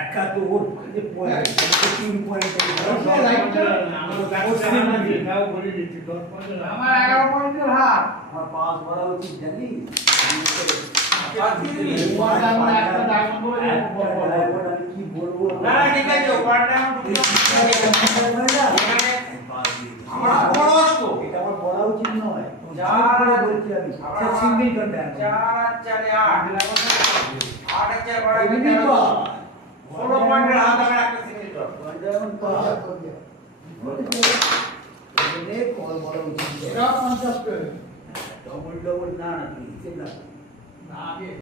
একা তো ওর যে পয়েন্ট 3 পয়েন্ট আমার 11 পয়েন্টের হার আমার পাস বলা উচিত জানি কি বলবো না ঠিক আছে ওয়ান ডাউন আমার বড় তো এটা আমার বলা উচিত নয় চার বলছি আমি সিঙ্গেল কন্ট্যাক্ট 4 4 8 8 4 বড় 16 পয়েন্টের হাত আমি একটা সিঙ্গেল ডট এখন পাস এখানে কল বলা উচিত এটা 50 করে ডবল ডবল না না না না আগে